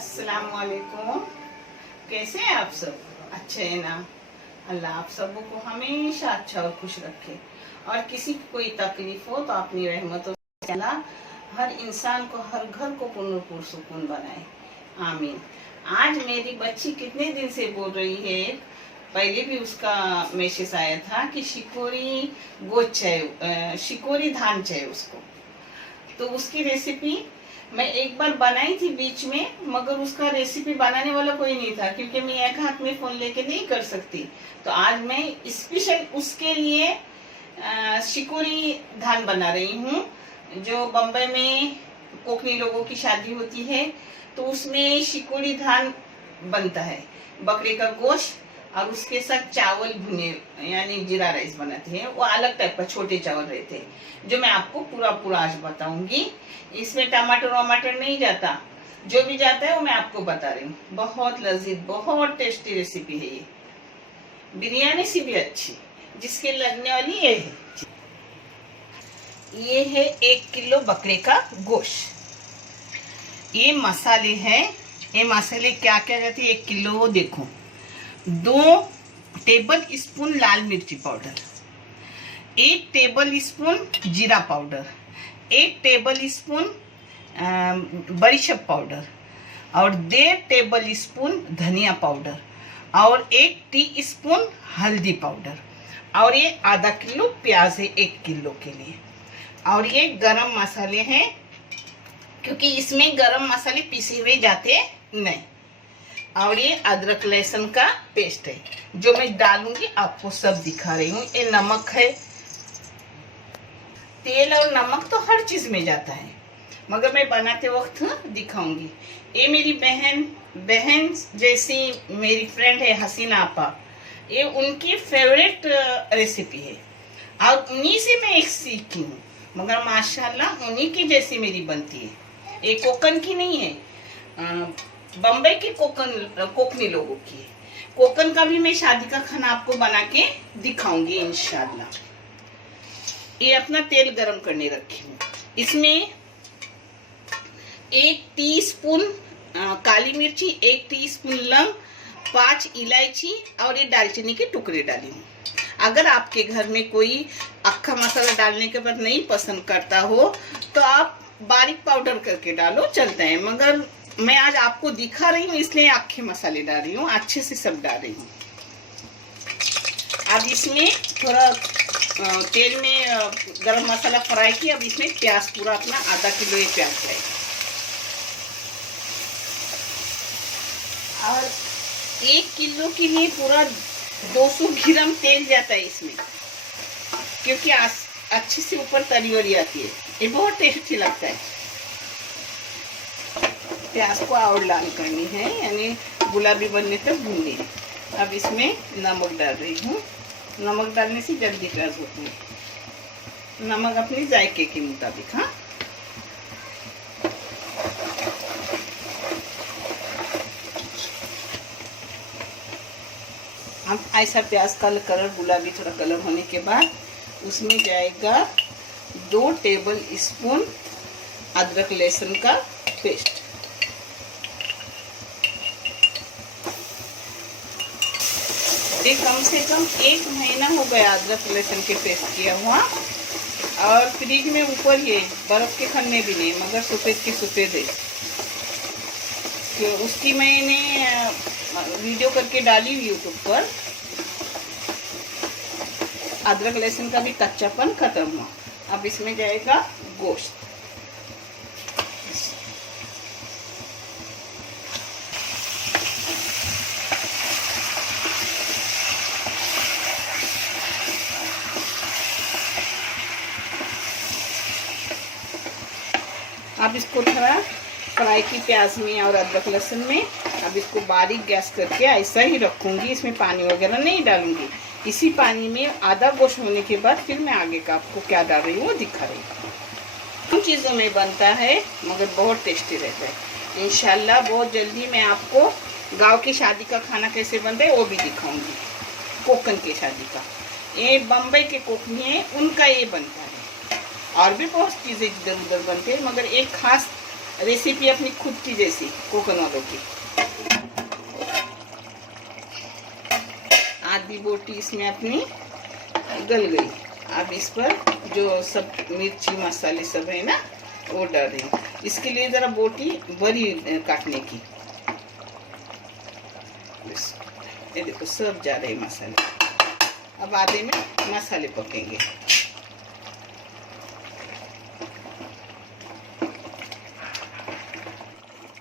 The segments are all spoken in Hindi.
अस्सलाम वालेकुम। कैसे हैं आप सब? अच्छे हैं ना? अल्लाह आप सबों को हमेशा अच्छा और खुश रखे, और किसी की कोई तकलीफ हो तो अपनी रहमतों से अल्लाह हर इंसान को, हर घर को पुरसुकून बनाए। आमीन। आज मेरी बच्ची कितने दिन से बोल रही है, पहले भी उसका मैसेज आया था कि शिकोरी गोश्त चाहिए, शिकोरी धान चाहिए उसको। तो उसकी रेसिपी मैं एक बार बनाई थी बीच में, मगर उसका रेसिपी बनाने वाला कोई नहीं था, क्योंकि मैं एक हाथ में फोन लेके नहीं कर सकती। तो आज मैं स्पेशल उसके लिए शिकोरी धान बना रही हूँ। जो बम्बई में कोकनी लोगों की शादी होती है तो उसमें शिकोरी धान बनता है, बकरे का गोश्त, और उसके साथ चावल भुने यानी जीरा राइस बनाते हैं। वो अलग टाइप का छोटे चावल रहते हैं, जो मैं आपको पूरा आज बताऊंगी। इसमें टमाटर वमाटर नहीं जाता, जो भी जाता है वो मैं आपको बता रही हूँ। बहुत लजीज, बहुत टेस्टी रेसिपी है ये, बिरयानी से भी अच्छी, जिसके लगने वाली ये है। ये है 1 किलो बकरे का गोश्त। ये मसाले हैं, ये मसाले क्या क्या रहते हैं 1 किलो देखो। 2 टेबल स्पून लाल मिर्ची पाउडर, 1 टेबल स्पून जीरा पाउडर, 1 टेबल स्पून बड़ीशेप पाउडर, और 1.5 टेबल स्पून धनिया पाउडर, और 1 टीस्पून हल्दी पाउडर, और ये आधा किलो प्याज है 1 किलो के लिए। और ये गरम मसाले हैं, क्योंकि इसमें गरम मसाले पिसे हुए जाते नहीं। और ये अदरक लहसुन का पेस्ट है, जो मैं डालूंगी आपको सब दिखा रही हूँ। ये नमक है, तेल और नमक तो हर चीज में जाता है, मगर मैं बनाते वक्त दिखाऊंगी। ये मेरी बहन जैसी मेरी फ्रेंड है हसीना आपा, ये उनकी फेवरेट रेसिपी है, और उन्हीं से मैं एक सीखी हूँ, मगर माशाल्लाह उन्हीं की जैसी मेरी बनती है। ये कोकन की नहीं है, बम्बई के कोकनी लोगों की है। कोकन का भी मैं शादी का खाना आपको बना के दिखाऊंगी इंशाल्लाह। ये अपना तेल गरम करने रखी हूँ। इसमें 1 टीस्पून काली मिर्ची, 1 टीस्पून लौंग, 5 इलायची, और ये दालचीनी के टुकड़े डाली हूँ। अगर आपके घर में कोई अक्खा मसाला डालने के बाद नहीं पसंद करता हो तो आप बारीक पाउडर करके डालो, चलता है, मगर मैं आज आपको दिखा रही हूँ इसलिए अक्खे मसाले डाल रही हूँ, अच्छे से सब डाल रही हूँ। अब इसमें थोड़ा तेल में गरम मसाला फ्राई किया। अब इसमें प्याज, पूरा अपना आधा किलो ये प्याज है, और 1 किलो के लिए पूरा 200 ग्राम तेल जाता है इसमें, क्योंकि अच्छे से ऊपर तरी वरी आती है। ये बहुत टेस्टी लगता है। प्याज को और लाल करनी है, यानी गुलाबी बनने तक भूननी है। अब इसमें नमक डाल रही हूँ। नमक डालने से जल्दी प्याज होती है। नमक अपने जायके के मुताबिक। हाँ, अब ऐसा प्याज का कलर गुलाबी थोड़ा कलर होने के बाद उसमें जाएगा 2 टेबल स्पून अदरक लहसुन का पेस्ट। ये कम से कम 1 महीना हो गया अदरक लहसुन के पेस्ट किया हुआ, और फ्रिज में ऊपर ये बर्फ के खन्ने भी नहीं, मगर सफ़ेद के सफ़ेद है। तो उसकी मैंने वीडियो करके डाली यूट्यूब पर। अदरक लहसुन का भी कच्चापन खत्म हुआ। अब इसमें जाएगा गोश्त। अब इसको थोड़ा फ्राई की प्याज में और अदरक लहसुन में। अब इसको बारीक गैस करके ऐसा ही रखूंगी, इसमें पानी वगैरह नहीं डालूंगी। इसी पानी में आधा गोश्त होने के बाद फिर मैं आगे का आपको क्या डाल रही हूँ वो दिखा रही हूँ। उन चीज़ों में बनता है, मगर बहुत टेस्टी रहता है। इंशाल्लाह बहुत जल्दी मैं आपको गांव की शादी का खाना कैसे बनता है वो भी दिखाऊंगी। कोकन की शादी का, ये बम्बई के कोकनी है, उनका ये बनता है। और भी बहुत चीज़ें इधर उधर बनते हैं, मगर एक खास रेसिपी अपनी खुद की जैसी कोकोनट की। आधी बोटी इसमें अपनी गल गई। अब इस पर जो सब मिर्ची मसाले सब है ना वो डाल रही हूँ। इसके लिए ज़रा बोटी बड़ी काटने की। ये देखो सब जा रहे मसाले। अब आधे में मसाले पकेंगे।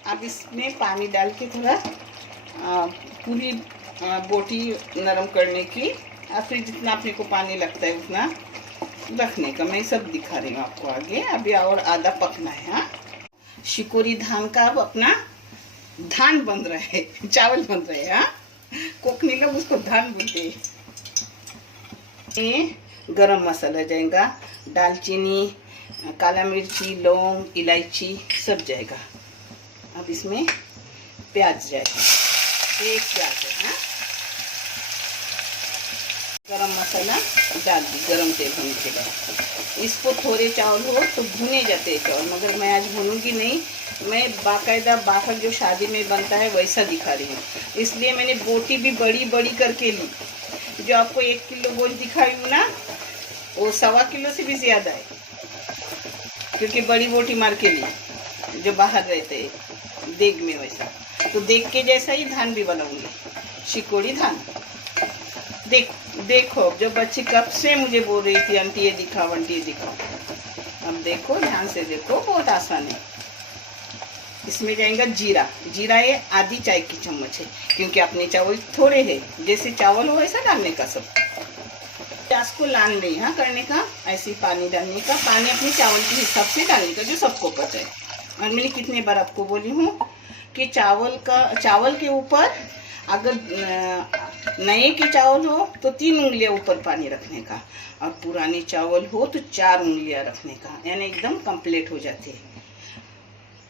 अब इसमें पानी डाल के थोड़ा पूरी बोटी नरम करने की, और फिर जितना अपने को पानी लगता है उतना रखने का। मैं सब दिखा रही हूँ आपको आगे। अभी और आधा पकना है। हाँ, शिकोरी धान का अब अपना धान बन रहा है, चावल बन रहे हैं। हाँ, कोकनी लोग उसको धान बोलते हैं। ये गरम मसाला जाएगा, दालचीनी, काला मिर्ची, लौंग, इलायची सब जाएगा। अब इसमें प्याज जाएगा, एक प्याज है। हाँ, गरम मसाला डाल दी गरम तेल होने के बाद। इसको थोड़े चावल हो तो भुने जाते हैं चावल, मगर मैं आज भूनूंगी नहीं। मैं बाकायदा बाहर जो शादी में बनता है वैसा दिखा रही हूँ। इसलिए मैंने बोटी भी बड़ी बड़ी करके ली। जो आपको 1 किलो गोश्त दिखाई हूँ ना, वो 1.25 किलो से भी ज़्यादा है, क्योंकि बड़ी बोटी मार के ली जो बाहर रहते हैं देग में। वैसा तो देग के जैसा ही धान भी बनाऊंगी, शिकोड़ी धान। देखो जो बच्ची कब से मुझे बोल रही थी आंटी ये दिखाओ, आंटी ये दिखाओ। अब देखो, ध्यान से देखो, बहुत आसान है। इसमें जाएगा जीरा। जीरा ये आधी चाय की चम्मच है, क्योंकि अपने चावल थोड़े हैं, जैसे चावल हो वैसा डालने का सब। प्याज को लान ले हाँ करने का, ऐसे पानी डालने का। पानी अपने चावल के हिसाब से डालने का जो सबको पता है। और मैंने कितने बार आपको बोली हूँ कि चावल के ऊपर अगर नए के चावल हो तो 3 उंगलियां ऊपर पानी रखने का, और पुराने चावल हो तो 4 उंगलियां रखने का, यानी एकदम कंप्लीट हो जाते हैं।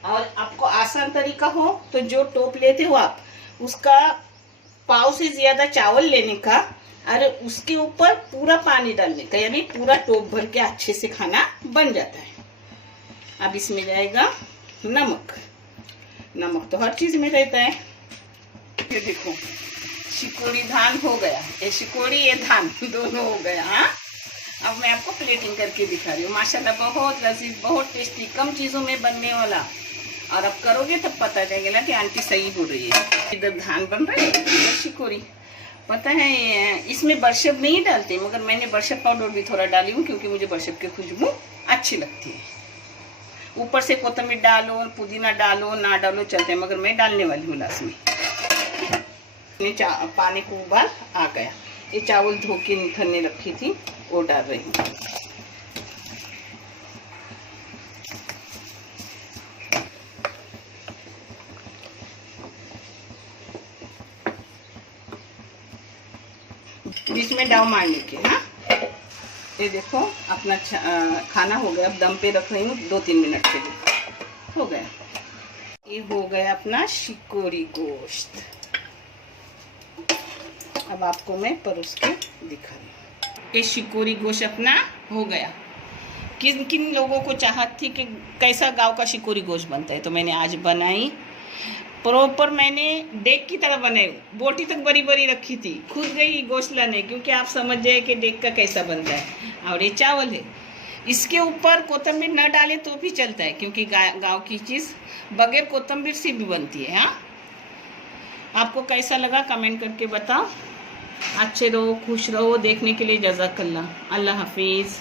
और आपको आसान तरीका हो तो जो टोप लेते हो आप, उसका पाव से ज्यादा चावल लेने का और उसके ऊपर पूरा पानी डालने का, यानी पूरा टोप भर के अच्छे से खाना बन जाता है। अब इसमें जाएगा नमक। नमक तो हर चीज में रहता है। ये देखो, शिकोड़ी धान हो गया, ये शिकोड़ी ये धान दोनों हो गया। हाँ, अब मैं आपको प्लेटिंग करके दिखा रही हूँ। माशाल्लाह बहुत लजीज, बहुत टेस्टी, कम चीज़ों में बनने वाला। और अब करोगे तब पता चलेगा कि आंटी सही बोल रही है। इधर धान बन रहा है, इधर शिकोड़ी। पता है इसमें बरशब नहीं डालते, मगर मैंने बरशब पाउडर भी थोड़ा डाली हूँ, क्योंकि मुझे बरशब की खुशबू अच्छी लगती है। ऊपर से कोतमीर डालो, पुदीना डालो, ना डालो चलते हैं, मगर मैं डालने वाली हूँ लास्ट में। पानी को उबाल आ गया। ये चावल धो के निखरने रखी थी वो डाल रही हूँ। बीच में डाव मारने के। हाँ, ये देखो अपना खाना हो गया। अब दम पे रख रही हूँ 2-3 मिनट के लिए। हो गया, ये हो गया अपना शिकोड़ी गोश्त। अब आपको मैं परोस के दिखा रही हूँ। ये शिकोड़ी गोश्त अपना हो गया। किन किन लोगों को चाहत थी कि कैसा गांव का शिकोड़ी गोश्त बनता है, तो मैंने आज बनाई। प्रॉपर मैंने डेग की तरह बनाई। बोटी तक बड़ी बड़ी रखी थी, खुद गई गोश्त लाने, क्योंकि आप समझ जाए कि डेग का कैसा बनता है। और ये चावल है, इसके ऊपर कोतंबीर न डाले तो भी चलता है, क्योंकि गांव की चीज़ बगैर कोतंबीर से भी बनती है। हाँ, आपको कैसा लगा कमेंट करके बताओ। अच्छे रहो, खुश रहो। देखने के लिए जज़ाकल्लाह। अल्लाह हाफिज़।